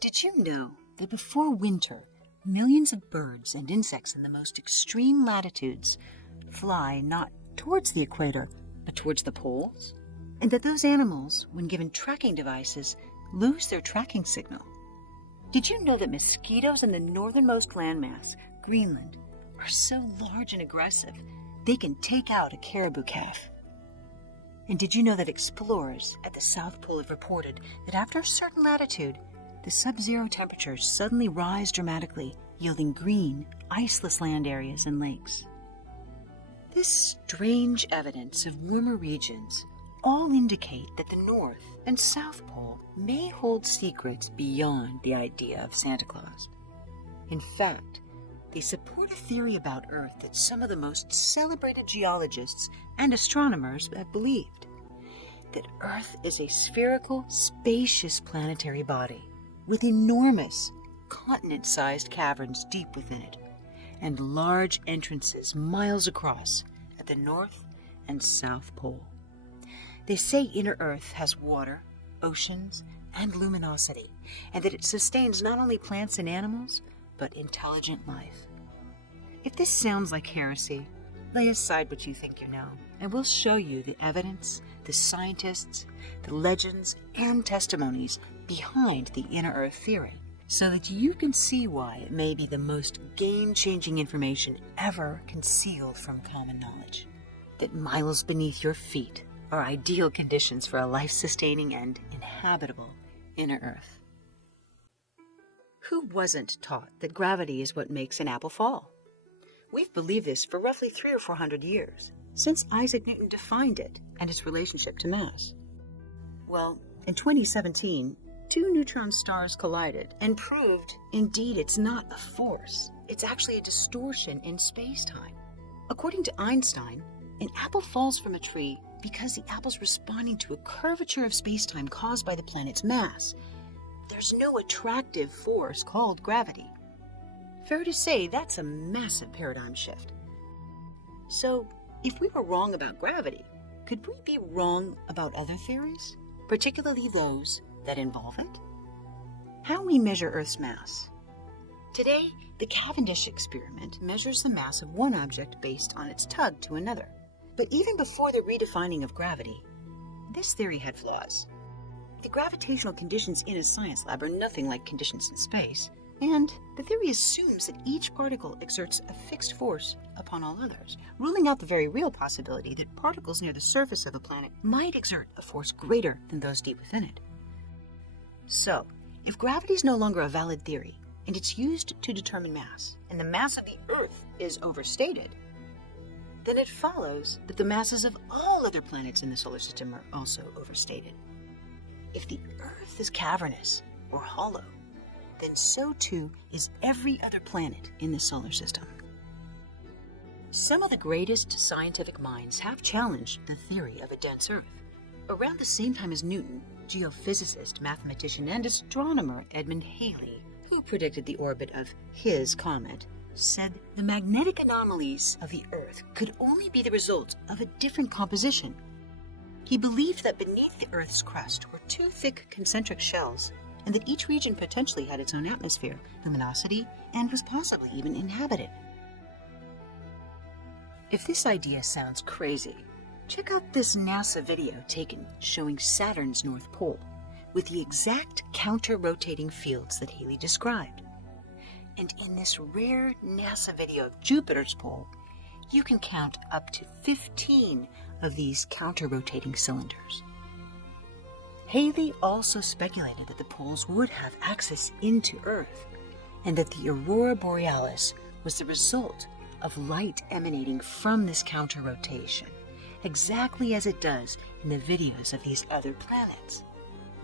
Did you know that before winter, millions of birds and insects in the most extreme latitudes fly not towards the equator, but towards the poles? And that those animals, when given tracking devices, lose their tracking signal? Did you know that mosquitoes in the northernmost landmass, Greenland, are so large and aggressive they can take out a caribou calf? And did you know that explorers at the South Pole have reported that after a certain latitude, the sub-zero temperatures suddenly rise dramatically, yielding green, iceless land areas and lakes? This strange evidence of warmer regions all indicate that the North and South Pole may hold secrets beyond the idea of Santa Claus. In fact, they support a theory about Earth that some of the most celebrated geologists and astronomers have believed: that Earth is a spherical, spacious planetary body with enormous, continent-sized caverns deep within it, and large entrances miles across at the North and South Pole. They say inner Earth has water, oceans, and luminosity, and that it sustains not only plants and animals, but intelligent life. If this sounds like heresy, lay aside what you think you know, and we'll show you the evidence, the scientists, the legends, and testimonies behind the inner Earth theory, so that you can see why it may be the most game-changing information ever concealed from common knowledge. That miles beneath your feet are ideal conditions for a life-sustaining and inhabitable inner Earth. Who wasn't taught that gravity is what makes an apple fall? We've believed this for roughly 300 or 400 years, since Isaac Newton defined it and its relationship to mass. Well, in 2017, two neutron stars collided and proved, indeed, it's not a force. It's actually a distortion in space-time. According to Einstein, an apple falls from a tree because the apple's responding to a curvature of space-time caused by the planet's mass. There's no attractive force called gravity. Fair to say that's a massive paradigm shift. So, if we were wrong about gravity, could we be wrong about other theories, particularly those that involve it? How we measure Earth's mass. Today, the Cavendish experiment measures the mass of one object based on its tug to another. But even before the redefining of gravity, this theory had flaws. The gravitational conditions in a science lab are nothing like conditions in space, and the theory assumes that each particle exerts a fixed force upon all others, ruling out the very real possibility that particles near the surface of a planet might exert a force greater than those deep within it. So, if gravity is no longer a valid theory, and it's used to determine mass, and the mass of the Earth is overstated, then it follows that the masses of all other planets in the solar system are also overstated. If the Earth is cavernous or hollow, then so too is every other planet in the solar system. Some of the greatest scientific minds have challenged the theory of a dense Earth. Around the same time as Newton, geophysicist, mathematician, and astronomer Edmund Halley, who predicted the orbit of his comet, said the magnetic anomalies of the Earth could only be the result of a different composition. He believed that beneath the Earth's crust were two thick concentric shells, and that each region potentially had its own atmosphere, luminosity, and was possibly even inhabited. If this idea sounds crazy, check out this NASA video taken showing Saturn's North Pole, with the exact counter-rotating fields that Halley described. And in this rare NASA video of Jupiter's pole, you can count up to 15 of these counter-rotating cylinders. Halley also speculated that the poles would have access into Earth, and that the aurora borealis was the result of light emanating from this counter-rotation, exactly as it does in the videos of these other planets.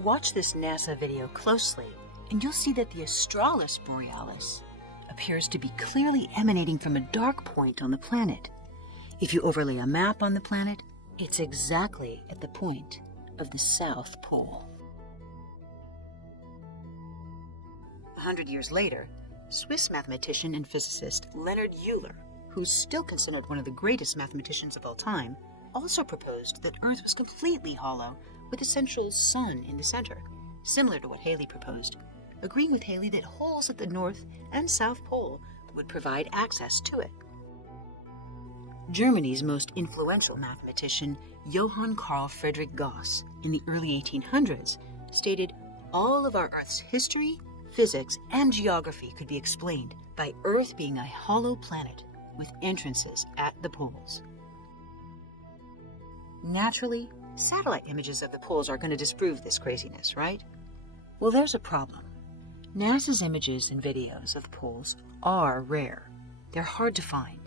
Watch this NASA video closely, and you'll see that the Australis borealis appears to be clearly emanating from a dark point on the planet. If you overlay a map on the planet, it's exactly at the point of the South Pole. 100 years later, Swiss mathematician and physicist Leonhard Euler, who's still considered one of the greatest mathematicians of all time, also proposed that Earth was completely hollow with a central sun in the center, similar to what Halley proposed. agreeing with Halley that holes at the North and South Pole would provide access to it. Germany's most influential mathematician, Johann Carl Friedrich Gauss, in the early 1800s, stated all of our Earth's history, physics, and geography could be explained by Earth being a hollow planet with entrances at the poles. Naturally, satellite images of the poles are going to disprove this craziness, right? Well, there's a problem. NASA's images and videos of the poles are rare. They're hard to find.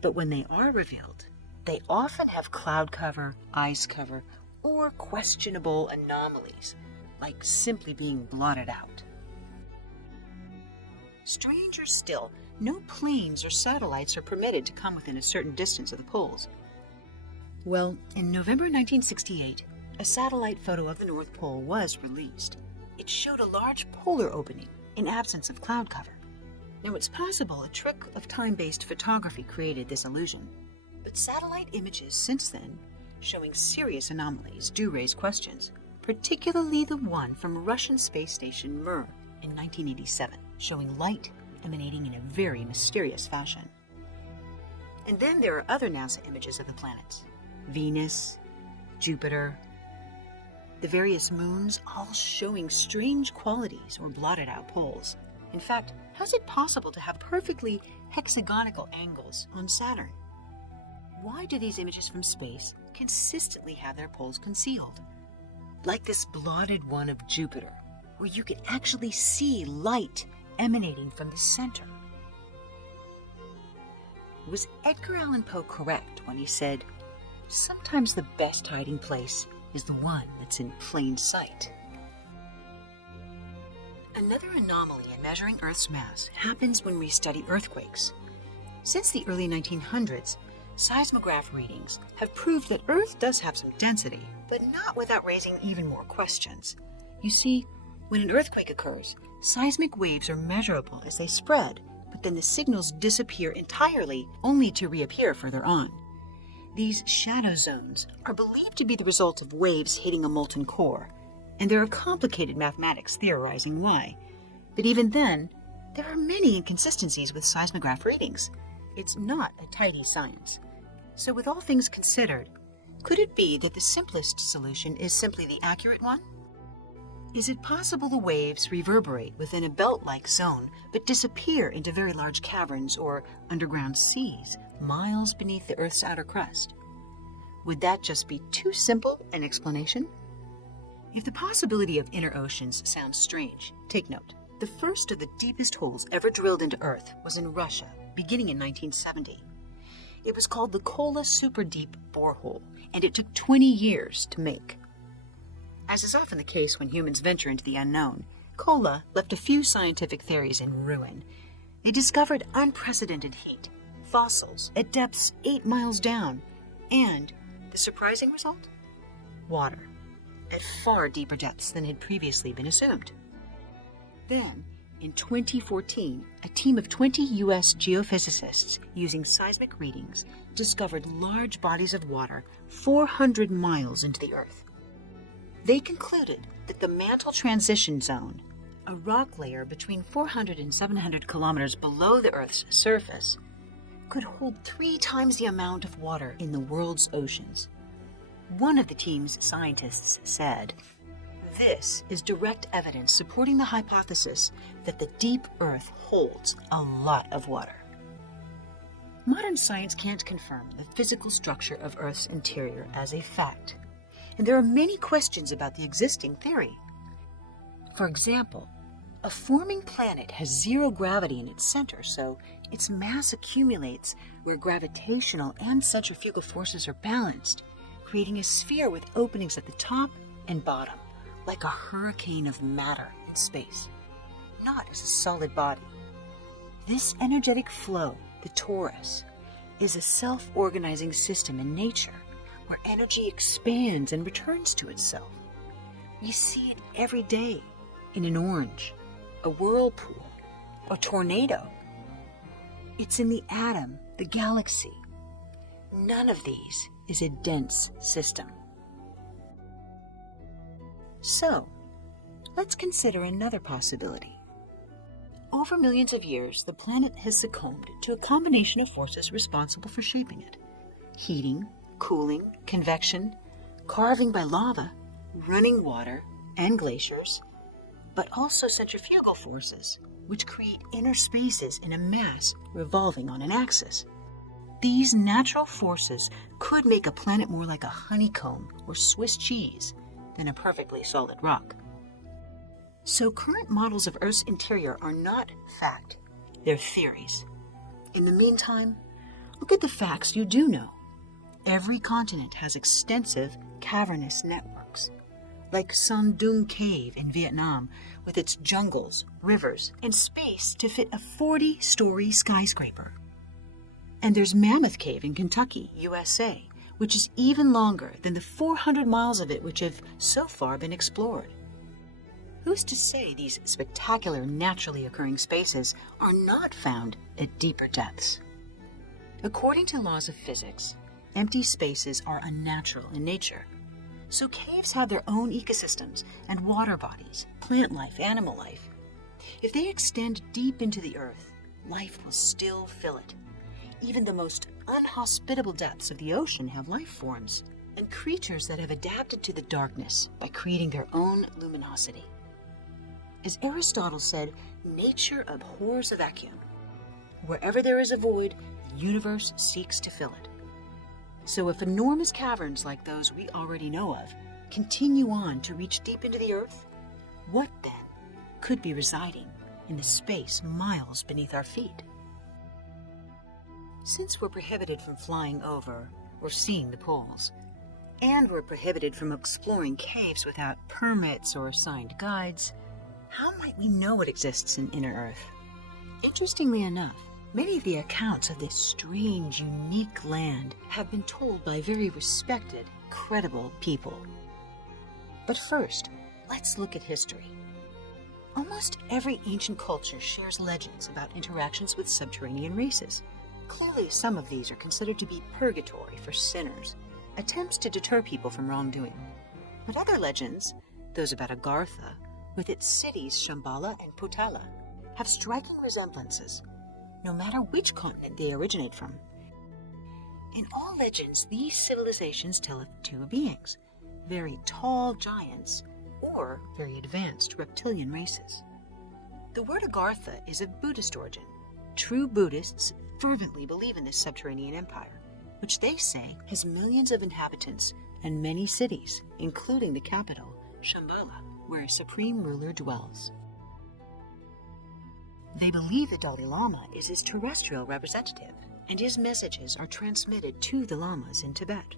But when they are revealed, they often have cloud cover, ice cover, or questionable anomalies, like simply being blotted out. Stranger still, no planes or satellites are permitted to come within a certain distance of the poles. Well, in November 1968, a satellite photo of the North Pole was released. It showed a large polar opening in absence of cloud cover. Now, it's possible a trick of time-based photography created this illusion, but satellite images since then, showing serious anomalies, do raise questions, particularly the one from Russian space station Mir in 1987, showing light emanating in a very mysterious fashion. And then there are other NASA images of the planets: Venus, Jupiter, the various moons, all showing strange qualities or blotted out poles. In fact, how is it possible to have perfectly hexagonal angles on Saturn? Why do these images from space consistently have their poles concealed? Like this blotted one of Jupiter, where you can actually see light emanating from the center. Was Edgar Allan Poe correct when he said, "Sometimes the best hiding place is the one that's in plain sight"? Another anomaly in measuring Earth's mass happens when we study earthquakes. Since the early 1900s, seismograph readings have proved that Earth does have some density, but not without raising even more questions. You see, when an earthquake occurs, seismic waves are measurable as they spread, but then the signals disappear entirely, only to reappear further on. These shadow zones are believed to be the result of waves hitting a molten core, and there are complicated mathematics theorizing why. But even then, there are many inconsistencies with seismograph readings. It's not a tidy science. So with all things considered, could it be that the simplest solution is simply the accurate one? Is it possible the waves reverberate within a belt-like zone but disappear into very large caverns or underground seas miles beneath the Earth's outer crust? Would that just be too simple an explanation? If the possibility of inner oceans sounds strange, take note. The first of the deepest holes ever drilled into Earth was in Russia, beginning in 1970. It was called the Kola Super Deep Borehole, and it took 20 years to make. As is often the case when humans venture into the unknown, Kola left a few scientific theories in ruin. They discovered unprecedented heat, fossils at depths 8 miles down, and the surprising result? Water, at far deeper depths than had previously been assumed. Then, in 2014, a team of 20 U.S. geophysicists using seismic readings discovered large bodies of water 400 miles into the Earth. They concluded that the mantle transition zone, a rock layer between 400 and 700 kilometers below the Earth's surface, could hold 3 times the amount of water in the world's oceans. One of the team's scientists said, "This is direct evidence supporting the hypothesis that the deep Earth holds a lot of water." Modern science can't confirm the physical structure of Earth's interior as a fact, and there are many questions about the existing theory. For example, a forming planet has zero gravity in its center, so its mass accumulates where gravitational and centrifugal forces are balanced, creating a sphere with openings at the top and bottom, like a hurricane of matter in space, not as a solid body. This energetic flow, the torus, is a self-organizing system in nature where energy expands and returns to itself. We see it every day in an orange, a whirlpool, a tornado. It's in the atom, the galaxy. None of these is a dense system. So, let's consider another possibility. Over millions of years, the planet has succumbed to a combination of forces responsible for shaping it. Heating, cooling, convection, carving by lava, running water, and glaciers, but also centrifugal forces, which create inner spaces in a mass revolving on an axis. These natural forces could make a planet more like a honeycomb or Swiss cheese than a perfectly solid rock. So current models of Earth's interior are not fact, they're theories. In the meantime, look at the facts you do know. Every continent has extensive cavernous networks, like Son Doong Cave in Vietnam, with its jungles, rivers, and space to fit a 40-story skyscraper. And there's Mammoth Cave in Kentucky, USA, which is even longer than the 400 miles of it which have so far been explored. Who's to say these spectacular naturally occurring spaces are not found at deeper depths? According to laws of physics, empty spaces are unnatural in nature. So caves have their own ecosystems and water bodies, plant life, animal life. If they extend deep into the earth, life will still fill it. Even the most unhospitable depths of the ocean have life forms and creatures that have adapted to the darkness by creating their own luminosity. As Aristotle said, nature abhors a vacuum. Wherever there is a void, the universe seeks to fill it. So if enormous caverns like those we already know of continue on to reach deep into the earth, what then could be residing in the space miles beneath our feet? Since we're prohibited from flying over or seeing the poles, and we're prohibited from exploring caves without permits or assigned guides, how might we know what exists in inner Earth? Interestingly enough, many of the accounts of this strange, unique land have been told by very respected, credible people. But first, let's look at history. Almost every ancient culture shares legends about interactions with subterranean races. Clearly, some of these are considered to be purgatory for sinners, attempts to deter people from wrongdoing. But other legends, those about Agartha, with its cities Shambhala and Potala, have striking resemblances, no matter which continent they originate from. In all legends, these civilizations tell of two beings, very tall giants or very advanced reptilian races. The word Agartha is of Buddhist origin. True Buddhists fervently believe in this subterranean empire, which they say has millions of inhabitants and many cities, including the capital, Shambhala, where a supreme ruler dwells. They believe the Dalai Lama is his terrestrial representative, and his messages are transmitted to the lamas in Tibet.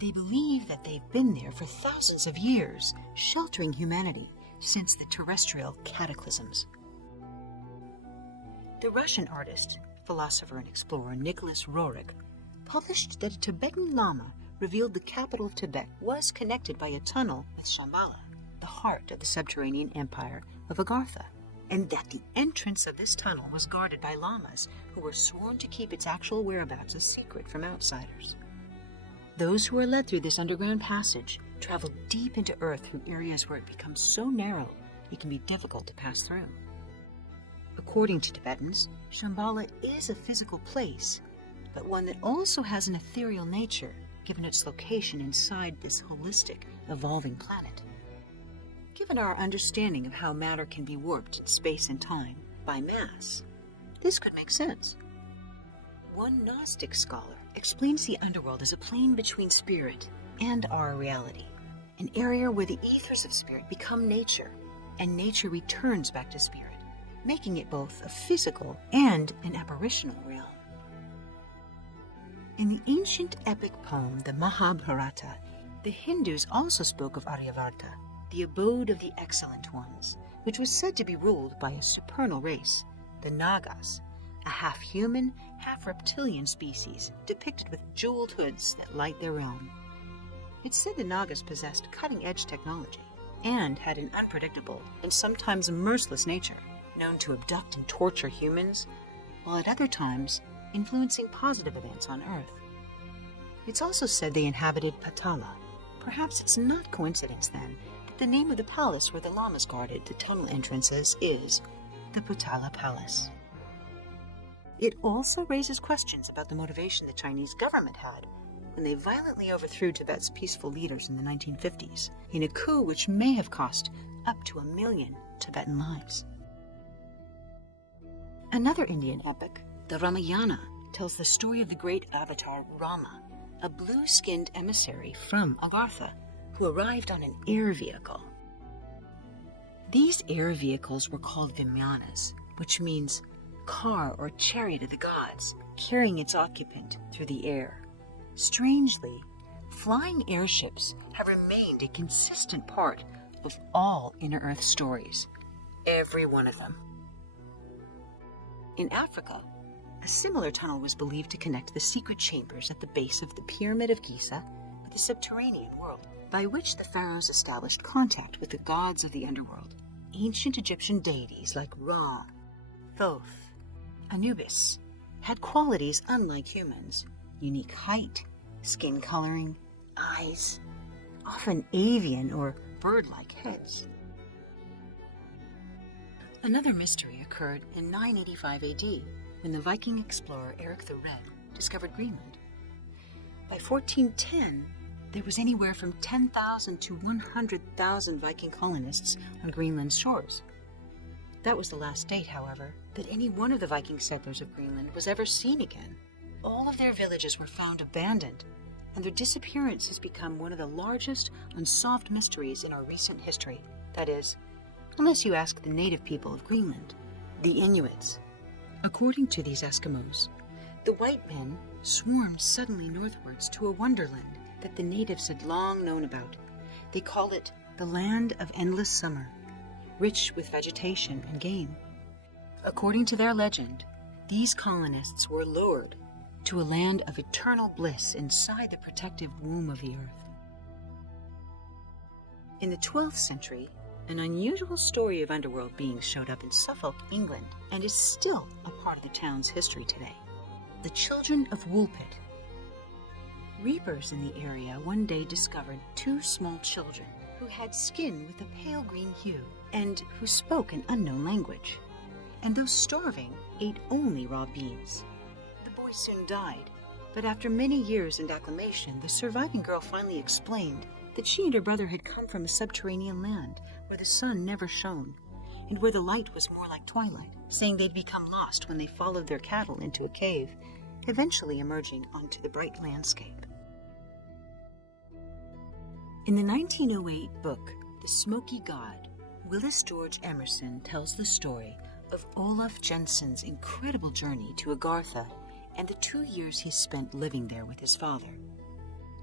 They believe that they've been there for thousands of years, sheltering humanity since the terrestrial cataclysms. The Russian artist, philosopher, and explorer Nicholas Roerich published that a Tibetan Lama revealed the capital of Tibet was connected by a tunnel with Shambhala, the heart of the subterranean empire of Agartha, and that the entrance of this tunnel was guarded by lamas who were sworn to keep its actual whereabouts a secret from outsiders. Those who are led through this underground passage travel deep into earth through areas where it becomes so narrow it can be difficult to pass through. According to Tibetans, Shambhala is a physical place, but one that also has an ethereal nature, given its location inside this holistic, evolving planet. Given our understanding of how matter can be warped in space and time by mass, this could make sense. One Gnostic scholar explains the underworld as a plane between spirit and our reality, an area where the ethers of spirit become nature, and nature returns back to spirit, making it both a physical and an apparitional realm. In the ancient epic poem, the Mahabharata, the Hindus also spoke of Aryavarta, the abode of the excellent ones, which was said to be ruled by a supernal race, the Nagas, a half-human, half-reptilian species depicted with jeweled hoods that light their realm. It's said the Nagas possessed cutting-edge technology and had an unpredictable and sometimes merciless nature, known to abduct and torture humans, while at other times influencing positive events on Earth. It's also said they inhabited Patala. Perhaps it's not coincidence, then, The name of the palace where the lamas guarded the tunnel entrances is the Potala Palace. It also raises questions about the motivation the Chinese government had when they violently overthrew Tibet's peaceful leaders in the 1950s, in a coup which may have cost up to 1 million Tibetan lives. Another Indian epic, the Ramayana, tells the story of the great avatar Rama, a blue-skinned emissary from Agartha who arrived on an air vehicle. These air vehicles were called Vimanas, which means car or chariot of the gods, carrying its occupant through the air. Strangely, flying airships have remained a consistent part of all Inner Earth stories, every one of them. In Africa, a similar tunnel was believed to connect the secret chambers at the base of the Pyramid of Giza with the subterranean world, by which the pharaohs established contact with the gods of the underworld, ancient Egyptian deities like Ra, Thoth, Anubis, had qualities unlike humans: unique height, skin coloring, eyes, often avian or bird-like heads. Another mystery occurred in 985 AD, when the Viking explorer Eric the Red discovered Greenland. By 1410, there was anywhere from 10,000 to 100,000 Viking colonists on Greenland's shores. That was the last date, however, that any one of the Viking settlers of Greenland was ever seen again. All of their villages were found abandoned, and their disappearance has become one of the largest unsolved mysteries in our recent history. That is, unless you ask the native people of Greenland, the Inuits. According to these Eskimos, the white men swarmed suddenly northwards to a wonderland that the natives had long known about. They call it the Land of Endless Summer, rich with vegetation and game. According to their legend, these colonists were lured to a land of eternal bliss inside the protective womb of the earth. In the 12th century, an unusual story of underworld beings showed up in Suffolk, England, and is still a part of the town's history today. The Children of Woolpit. Reapers in the area one day discovered 2 small children who had skin with a pale green hue and who spoke an unknown language. And those starving ate only raw beans. The boy soon died, but after many years and acclamation, the surviving girl finally explained that she and her brother had come from a subterranean land where the sun never shone, and where the light was more like twilight, saying they'd become lost when they followed their cattle into a cave, eventually emerging onto the bright landscape. In the 1908 book, The Smoky God, Willis George Emerson tells the story of Olaf Jensen's incredible journey to Agartha and the 2 years he spent living there with his father.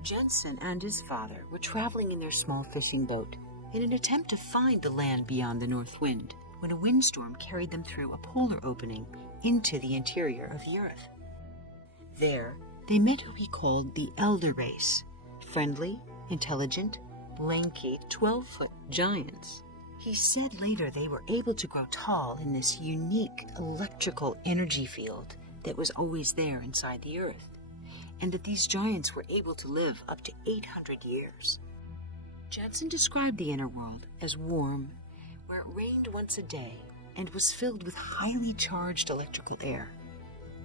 Jensen and his father were traveling in their small fishing boat in an attempt to find the land beyond the north wind, when a windstorm carried them through a polar opening into the interior of the earth. There, they met who he called the Elder Race, friendly, intelligent, lanky, 12-foot giants. He said later they were able to grow tall in this unique electrical energy field that was always there inside the earth, and that these giants were able to live up to 800 years. Jensen described the inner world as warm, where it rained once a day and was filled with highly charged electrical air.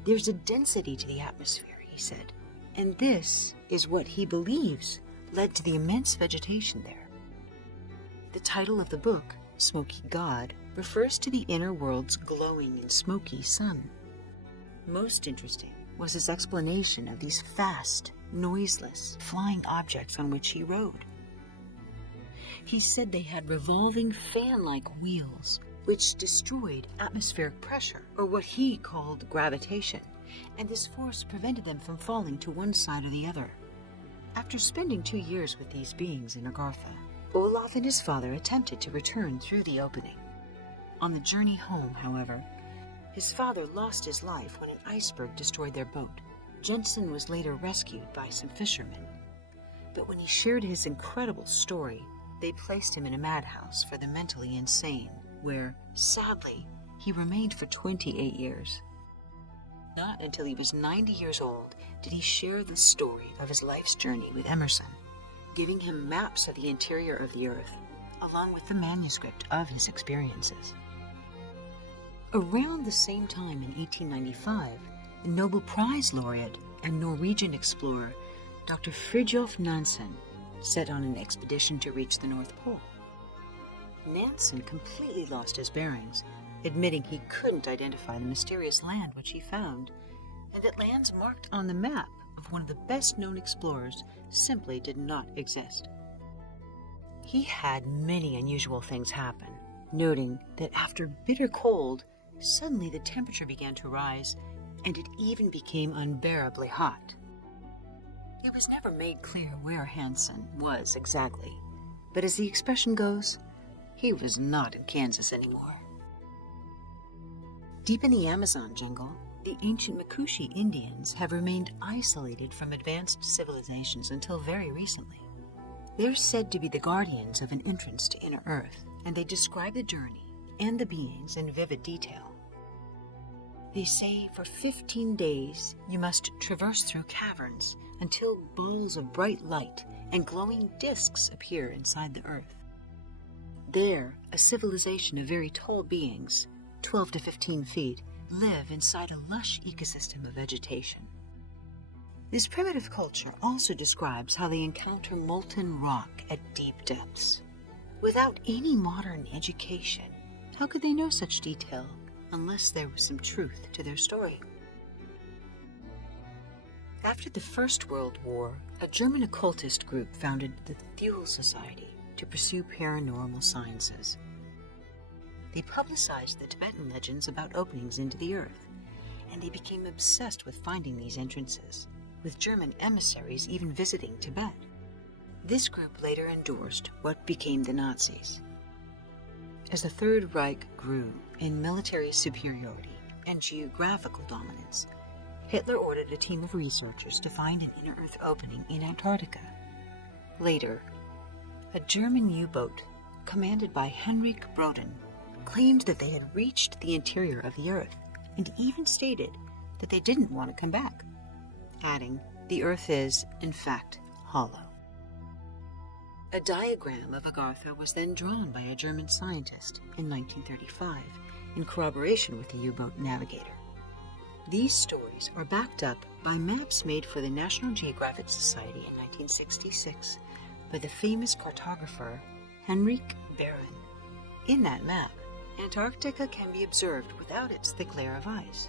There's a density to the atmosphere, he said, and this is what he believes led to the immense vegetation there. The title of the book, Smoky God, refers to the inner world's glowing and smoky sun. Most interesting was his explanation of these fast, noiseless, flying objects on which he rode. He said they had revolving fan-like wheels, which destroyed atmospheric pressure, or what he called gravitation, and this force prevented them from falling to one side or the other. After spending 2 years with these beings in Agartha, Olaf and his father attempted to return through the opening. On the journey home, however, his father lost his life when an iceberg destroyed their boat. Jensen was later rescued by some fishermen. But when he shared his incredible story, they placed him in a madhouse for the mentally insane, where, sadly, he remained for 28 years. Not until he was 90 years old did he share the story of his life's journey with Emerson, giving him maps of the interior of the earth, along with the manuscript of his experiences. Around the same time in 1895, the Nobel Prize laureate and Norwegian explorer Dr. Fridtjof Nansen set on an expedition to reach the North Pole. Nansen completely lost his bearings, admitting he couldn't identify the mysterious land which he found, and that lands marked on the map of one of the best-known explorers simply did not exist. He had many unusual things happen, noting that after bitter cold, suddenly the temperature began to rise, and it even became unbearably hot. It was never made clear where Hansen was exactly, but as the expression goes, he was not in Kansas anymore. Deep in the Amazon jungle, the ancient Makushi Indians have remained isolated from advanced civilizations until very recently. They're said to be the guardians of an entrance to inner Earth, and they describe the journey and the beings in vivid detail. They say for 15 days you must traverse through caverns until balls of bright light and glowing discs appear inside the Earth. There, a civilization of very tall beings, 12 to 15 feet, live inside a lush ecosystem of vegetation. This primitive culture also describes how they encounter molten rock at deep depths. Without any modern education, how could they know such detail unless there was some truth to their story? After the First World War, a German occultist group founded the Thule Society to pursue paranormal sciences. They publicized the Tibetan legends about openings into the earth, and they became obsessed with finding these entrances, with German emissaries even visiting Tibet. This group later endorsed what became the Nazis. As the Third Reich grew in military superiority and geographical dominance, Hitler ordered a team of researchers to find an inner Earth opening in Antarctica. Later, a German U-boat, commanded by Heinrich Broden, claimed that they had reached the interior of the Earth, and even stated that they didn't want to come back, adding, "The Earth is, in fact, hollow." A diagram of Agartha was then drawn by a German scientist in 1935 in corroboration with the U-boat navigator. These stories are backed up by maps made for the National Geographic Society in 1966 by the famous cartographer Henrik Behren. In that map, Antarctica can be observed without its thick layer of ice.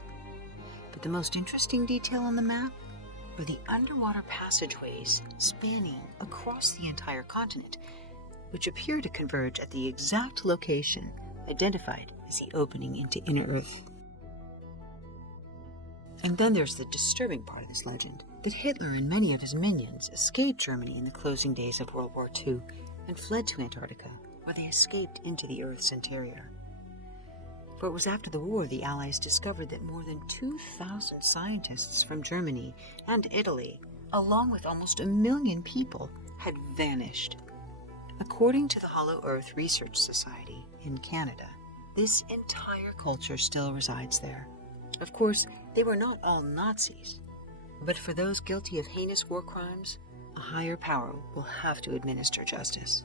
But the most interesting detail on the map are the underwater passageways spanning across the entire continent, which appear to converge at the exact location identified as the opening into inner Earth. And then there's the disturbing part of this legend, that Hitler and many of his minions escaped Germany in the closing days of World War II and fled to Antarctica, where they escaped into the Earth's interior. For it was after the war the Allies discovered that more than 2,000 scientists from Germany and Italy, along with almost 1 million people, had vanished. According to the Hollow Earth Research Society in Canada, this entire culture still resides there. Of course, they were not all Nazis, but for those guilty of heinous war crimes, a higher power will have to administer justice.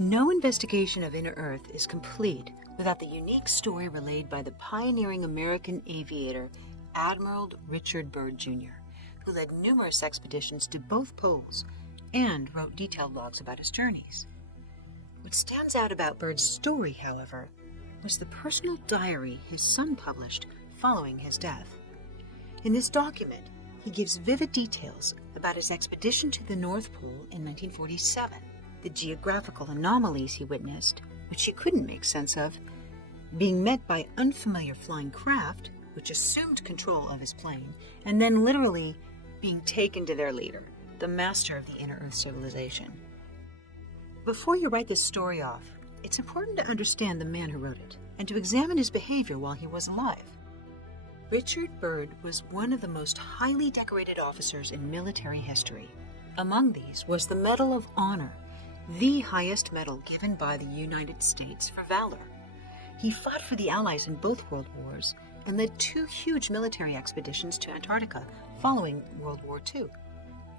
No investigation of inner Earth is complete without the unique story relayed by the pioneering American aviator Admiral Richard Byrd Jr., who led numerous expeditions to both poles and wrote detailed logs about his journeys. What stands out about Byrd's story, however, was the personal diary his son published following his death. In this document, he gives vivid details about his expedition to the North Pole in 1947, the geographical anomalies he witnessed, which he couldn't make sense of, being met by unfamiliar flying craft, which assumed control of his plane, and then literally being taken to their leader, the master of the inner Earth civilization. Before you write this story off, it's important to understand the man who wrote it, and to examine his behavior while he was alive. Richard Byrd was one of the most highly decorated officers in military history. Among these was the Medal of Honor, the highest medal given by the United States for valor. He fought for the Allies in both World Wars and led 2 huge military expeditions to Antarctica following World War II.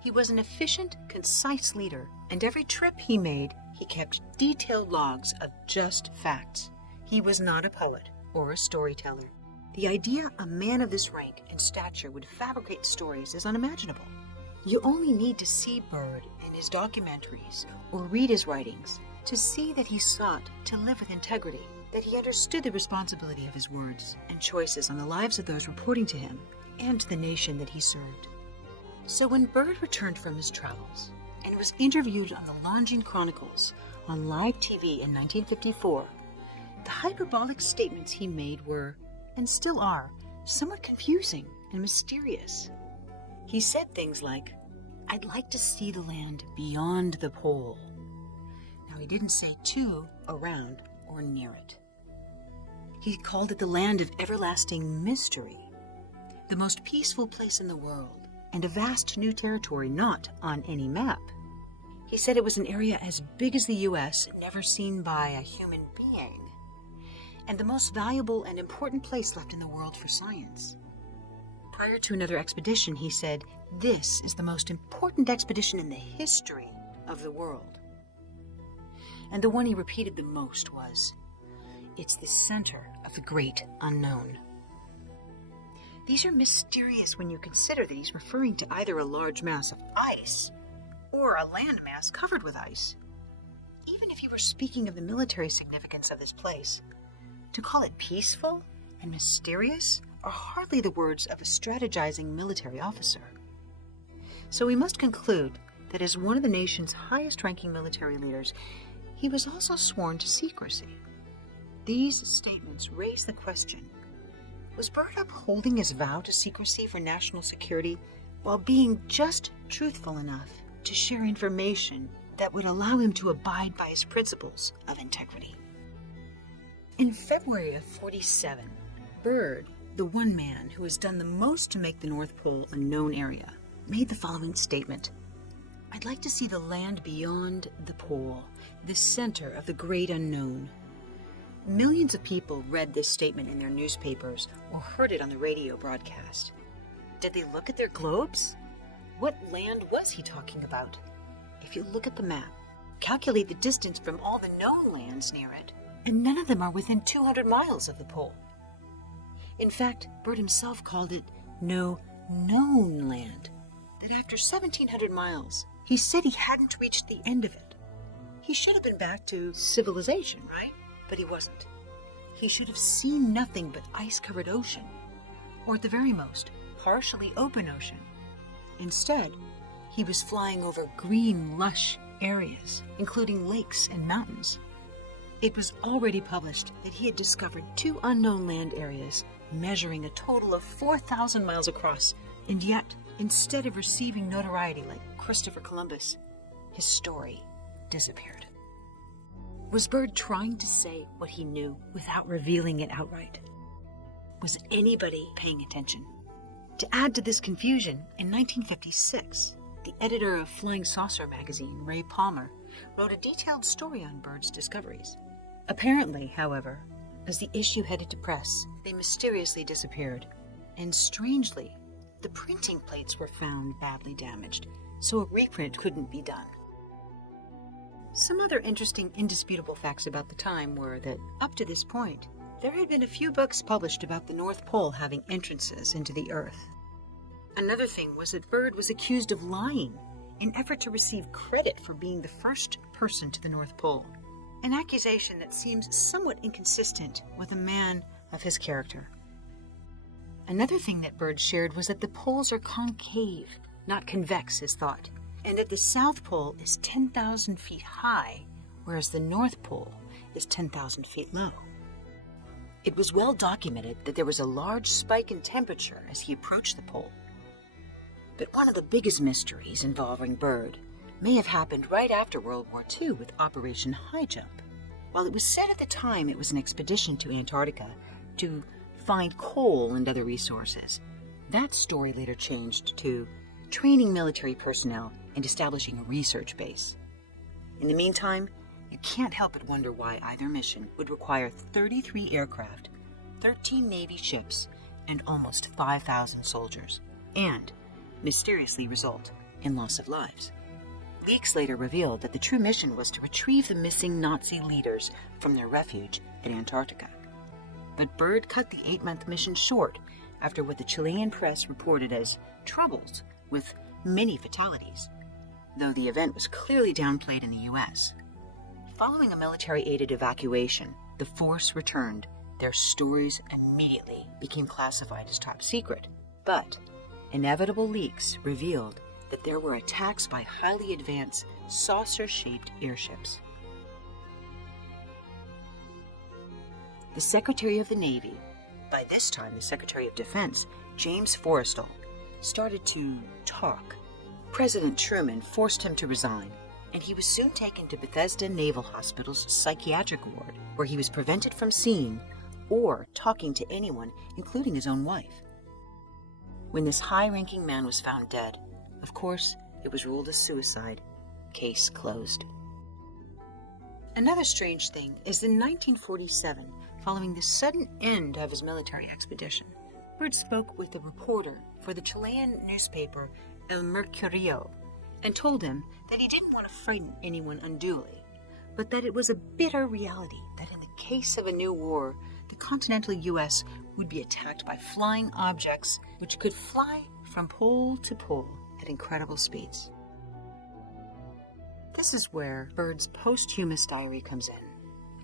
He was an efficient, concise leader, and every trip he made, He kept detailed logs of just facts. He was not a poet or a storyteller. The idea a man of this rank and stature would fabricate stories is unimaginable. You only need to see Byrd in his documentaries or read his writings to see that he sought to live with integrity, that he understood the responsibility of his words and choices on the lives of those reporting to him and to the nation that he served. So when Byrd returned from his travels and was interviewed on the Longines Chronicles on live TV in 1954, the hyperbolic statements he made were, and still are, somewhat confusing and mysterious. He said things like, "I'd like to see the land beyond the pole." Now, he didn't say to, around, or near it. He called it the land of everlasting mystery, the most peaceful place in the world, and a vast new territory not on any map. He said it was an area as big as the U.S., never seen by a human being, and the most valuable and important place left in the world for science. Prior to another expedition, he said, "This is the most important expedition in the history of the world." And the one he repeated the most was, "It's the center of the great unknown." These are mysterious when you consider that he's referring to either a large mass of ice or a landmass covered with ice. Even if he were speaking of the military significance of this place, to call it peaceful and mysterious are hardly the words of a strategizing military officer. So we must conclude that as one of the nation's highest-ranking military leaders, he was also sworn to secrecy. These statements raise the question, was Byrd upholding his vow to secrecy for national security while being just truthful enough to share information that would allow him to abide by his principles of integrity? In February of 47, Byrd, the one man who has done the most to make the North Pole a known area, made the following statement: "I'd like to see the land beyond the pole, the center of the great unknown." Millions of people read this statement in their newspapers or heard it on the radio broadcast. Did they look at their globes? What land was he talking about? If you look at the map, calculate the distance from all the known lands near it, and none of them are within 200 miles of the pole. In fact, Byrd himself called it no known land, that after 1,700 miles, he said he hadn't reached the end of it. He should have been back to civilization, right? But he wasn't. He should have seen nothing but ice-covered ocean, or at the very most, partially open ocean. Instead, he was flying over green, lush areas, including lakes and mountains. It was already published that he had discovered 2 unknown land areas measuring a total of 4,000 miles across, and yet, instead of receiving notoriety like Christopher Columbus, his story disappeared. Was Byrd trying to say what he knew without revealing it outright? Was anybody paying attention? To add to this confusion, in 1956, the editor of Flying Saucer magazine, Ray Palmer, wrote a detailed story on Byrd's discoveries. Apparently, however, as the issue headed to press, they mysteriously disappeared. And strangely, the printing plates were found badly damaged, so a reprint couldn't be done. Some other interesting, indisputable facts about the time were that, up to this point, there had been a few books published about the North Pole having entrances into the Earth. Another thing was that Byrd was accused of lying in effort to receive credit for being the first person to the North Pole, an accusation that seems somewhat inconsistent with a man of his character. Another thing that Byrd shared was that the poles are concave, not convex as thought, and that the South Pole is 10,000 feet high, whereas the North Pole is 10,000 feet low. It was well documented that there was a large spike in temperature as he approached the pole. But one of the biggest mysteries involving Byrd may have happened right after World War II with Operation High Jump. While it was said at the time it was an expedition to Antarctica to find coal and other resources, that story later changed to training military personnel and establishing a research base. In the meantime, you can't help but wonder why either mission would require 33 aircraft, 13 Navy ships, and almost 5,000 soldiers, and mysteriously result in loss of lives. Leaks later revealed that the true mission was to retrieve the missing Nazi leaders from their refuge in Antarctica. But Byrd cut the 8-month mission short after what the Chilean press reported as troubles with many fatalities, though the event was clearly downplayed in the U.S. Following a military-aided evacuation, the force returned. Their stories immediately became classified as top secret, but inevitable leaks revealed that there were attacks by highly advanced saucer-shaped airships. The Secretary of the Navy, by this time the Secretary of Defense, James Forrestal, started to talk. President Truman forced him to resign, and he was soon taken to Bethesda Naval Hospital's psychiatric ward, where he was prevented from seeing or talking to anyone, including his own wife. When this high-ranking man was found dead, of course, it was ruled a suicide. Case closed. Another strange thing is in 1947, following the sudden end of his military expedition, Byrd spoke with a reporter for the Chilean newspaper El Mercurio and told him that he didn't want to frighten anyone unduly, but that it was a bitter reality that in the case of a new war, the continental U.S. would be attacked by flying objects which could fly from pole to pole at incredible speeds. This is where Byrd's posthumous diary comes in.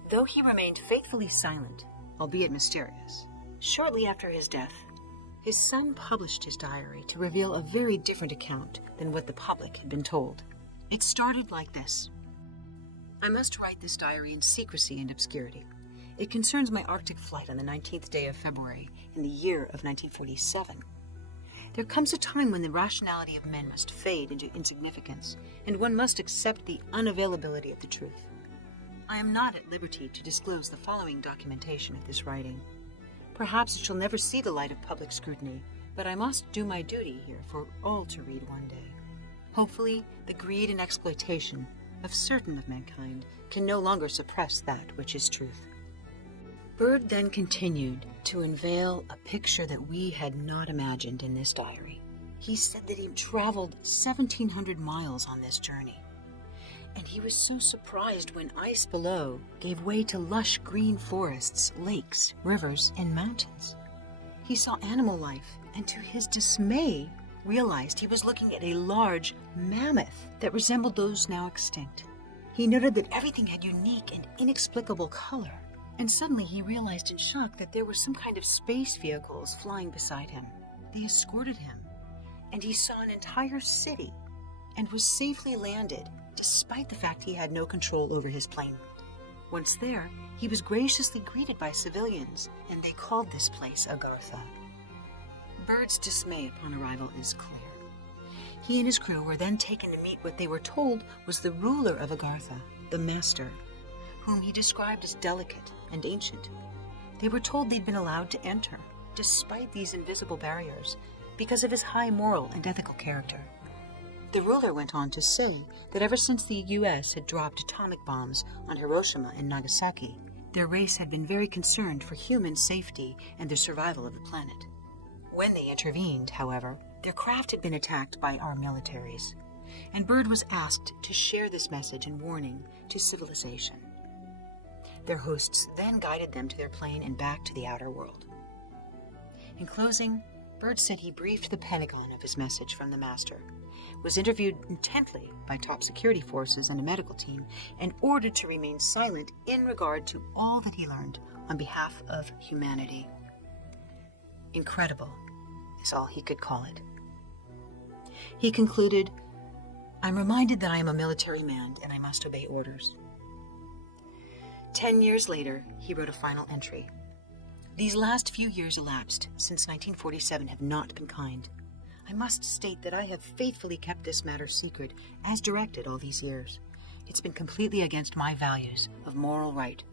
Though he remained faithfully silent, albeit mysterious, shortly after his death, his son published his diary to reveal a very different account than what the public had been told. It started like this. I must write this diary in secrecy and obscurity. It concerns my Arctic flight on the 19th day of February in the year of 1947. There comes a time when the rationality of men must fade into insignificance, and one must accept the unavailability of the truth. I am not at liberty to disclose the following documentation of this writing. Perhaps it shall never see the light of public scrutiny, but I must do my duty here for all to read one day. Hopefully, the greed and exploitation of certain of mankind can no longer suppress that which is truth. Byrd then continued to unveil a picture that we had not imagined in this diary. He said that he traveled 1,700 miles on this journey, and he was so surprised when ice below gave way to lush green forests, lakes, rivers, and mountains. He saw animal life, and to his dismay, realized he was looking at a large mammoth that resembled those now extinct. He noted that everything had unique and inexplicable color, and suddenly he realized in shock that there were some kind of space vehicles flying beside him. They escorted him, and he saw an entire city and was safely landed despite the fact he had no control over his plane. Once there, he was graciously greeted by civilians, and they called this place Agartha. Byrd's dismay upon arrival is clear. He and his crew were then taken to meet what they were told was the ruler of Agartha, the master, whom he described as delicate and ancient. They were told they'd been allowed to enter, despite these invisible barriers, because of his high moral and ethical character. The ruler went on to say that ever since the U.S. had dropped atomic bombs on Hiroshima and Nagasaki, their race had been very concerned for human safety and the survival of the planet. When they intervened, however, their craft had been attacked by our militaries, and Byrd was asked to share this message and warning to civilization. Their hosts then guided them to their plane and back to the outer world. In closing, Byrd said he briefed the Pentagon of his message from the master, was interviewed intently by top security forces and a medical team, and ordered to remain silent in regard to all that he learned on behalf of humanity. Incredible is all he could call it. He concluded, I'm reminded that I am a military man and I must obey orders. 10 years later, he wrote a final entry. These last few years elapsed since 1947 have not been kind. I must state that I have faithfully kept this matter secret as directed all these years. It's been completely against my values of moral right.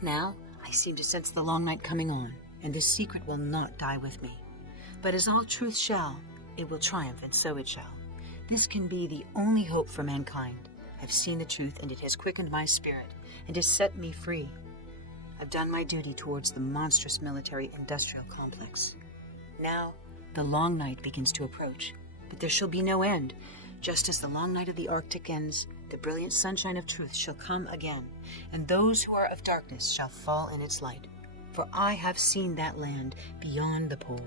Now, I seem to sense the long night coming on, and this secret will not die with me. But as all truth shall, it will triumph, and so it shall. This can be the only hope for mankind. I've seen the truth, and it has quickened my spirit, and has set me free. I've done my duty towards the monstrous military-industrial complex. Now, the long night begins to approach, but there shall be no end Just as the long night of the Arctic ends, the brilliant sunshine of truth shall come again, and those who are of darkness shall fall in its light. For I have seen that land beyond the pole,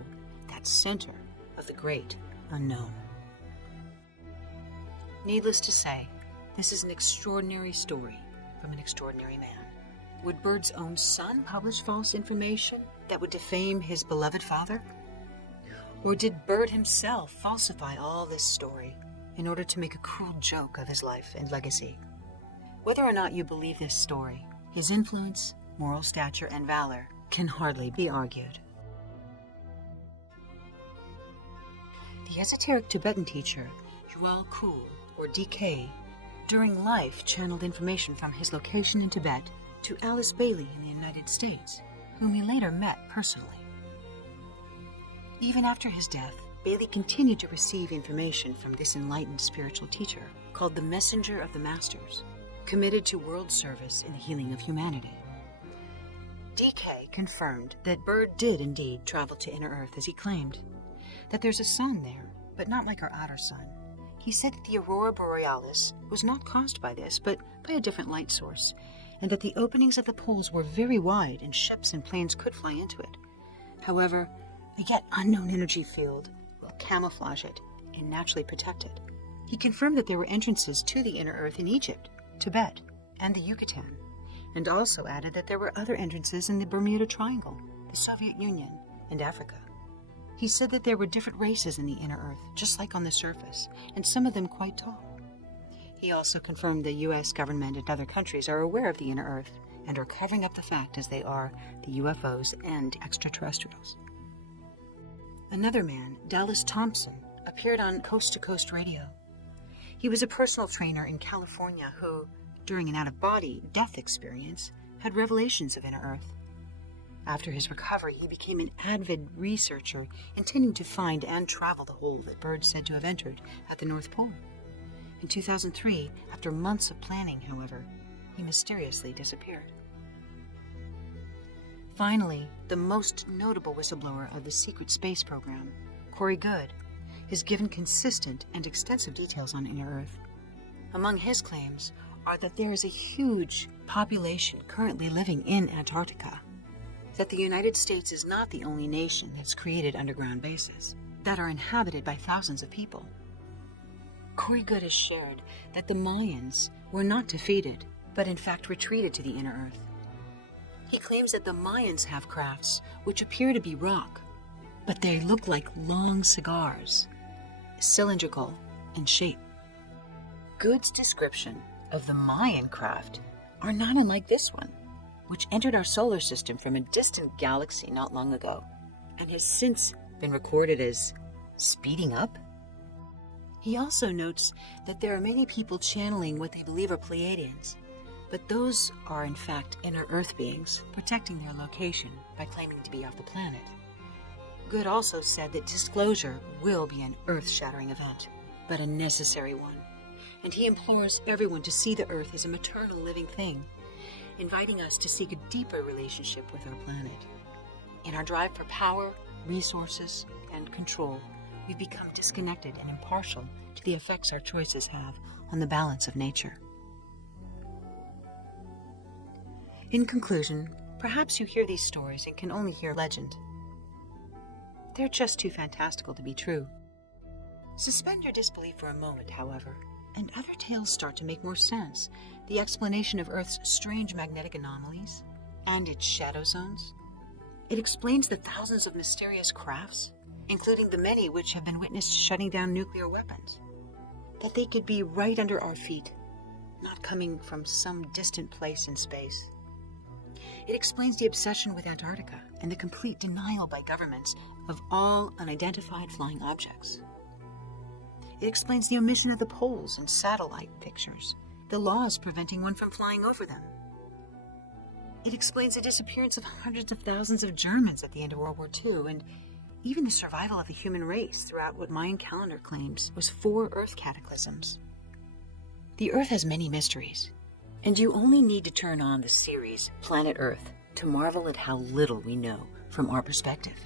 that center of the great unknown. Needless to say, this is an extraordinary story from an extraordinary man. Would Bird's own son publish false information that would defame his beloved father? Or did Bird himself falsify all this story in order to make a cruel joke of his life and legacy? Whether or not you believe this story, his influence, moral stature, and valor can hardly be argued. The esoteric Tibetan teacher, Jual Kul, or DK, during life channeled information from his location in Tibet to Alice Bailey in the United States, whom he later met personally. Even after his death, Bailey continued to receive information from this enlightened spiritual teacher, called the Messenger of the Masters, committed to world service in the healing of humanity. DK confirmed that Bird did indeed travel to Inner Earth as he claimed, that there's a sun there, but not like our outer sun. He said that the aurora borealis was not caused by this, but by a different light source, and that the openings of the poles were very wide and ships and planes could fly into it. However, a yet unknown energy field will camouflage it and naturally protect it. He confirmed that there were entrances to the Inner Earth in Egypt, Tibet, and the Yucatan, and also added that there were other entrances in the Bermuda Triangle, the Soviet Union, and Africa. He said that there were different races in the Inner Earth, just like on the surface, and some of them quite tall. He also confirmed the U.S. government and other countries are aware of the Inner Earth and are covering up the fact as they are the UFOs and extraterrestrials. Another man, Dallas Thompson, appeared on Coast to Coast Radio. He was a personal trainer in California who, during an out-of-body death experience, had revelations of Inner Earth. After his recovery, he became an avid researcher, intending to find and travel the hole that Bird said to have entered at the North Pole. In 2003, after months of planning, however, he mysteriously disappeared. Finally, the most notable whistleblower of the secret space program, Corey Goode, has given consistent and extensive details on Inner Earth. Among his claims are that there is a huge population currently living in Antarctica, that the United States is not the only nation that's created underground bases that are inhabited by thousands of people. Corey Goode has shared that the Mayans were not defeated, but in fact retreated to the Inner Earth. He claims that the Mayans have crafts which appear to be rock, but they look like long cigars, cylindrical in shape. Goode's description of the Mayan craft are not unlike this one, which entered our solar system from a distant galaxy not long ago, and has since been recorded as speeding up. He also notes that there are many people channeling what they believe are Pleiadians, but those are in fact Inner Earth beings protecting their location by claiming to be off the planet. Goode also said that disclosure will be an earth-shattering event, but a necessary one, and he implores everyone to see the Earth as a maternal living thing, inviting us to seek a deeper relationship with our planet. In our drive for power, resources, and control, we've become disconnected and impartial to the effects our choices have on the balance of nature. In conclusion, perhaps you hear these stories and can only hear legend. They're just too fantastical to be true. Suspend your disbelief for a moment, however, and other tales start to make more sense. The explanation of Earth's strange magnetic anomalies and its shadow zones. It explains the thousands of mysterious crafts, including the many which have been witnessed shutting down nuclear weapons. That they could be right under our feet, not coming from some distant place in space. It explains the obsession with Antarctica and the complete denial by governments of all unidentified flying objects. It explains the omission of the poles in satellite pictures, the laws preventing one from flying over them. It explains the disappearance of hundreds of thousands of Germans at the end of World War II, and even the survival of the human race throughout what Mayan calendar claims was 4 Earth cataclysms. The Earth has many mysteries, and you only need to turn on the series Planet Earth to marvel at how little we know from our perspective.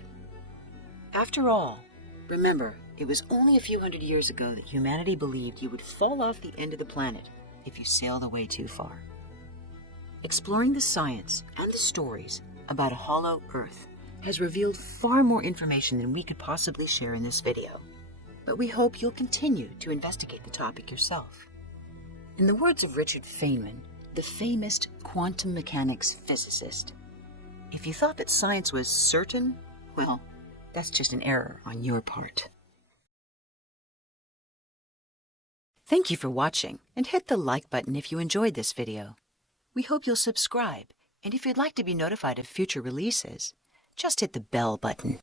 After all, remember, It was only a few hundred years ago that humanity believed you would fall off the end of the planet if you sailed away too far. Exploring the science and the stories about a hollow Earth has revealed far more information than we could possibly share in this video. But we hope you'll continue to investigate the topic yourself. In the words of Richard Feynman, the famous quantum mechanics physicist, if you thought that science was certain, well, that's just an error on your part. Thank you for watching, and hit the like button if you enjoyed this video. We hope you'll subscribe, and if you'd like to be notified of future releases, just hit the bell button.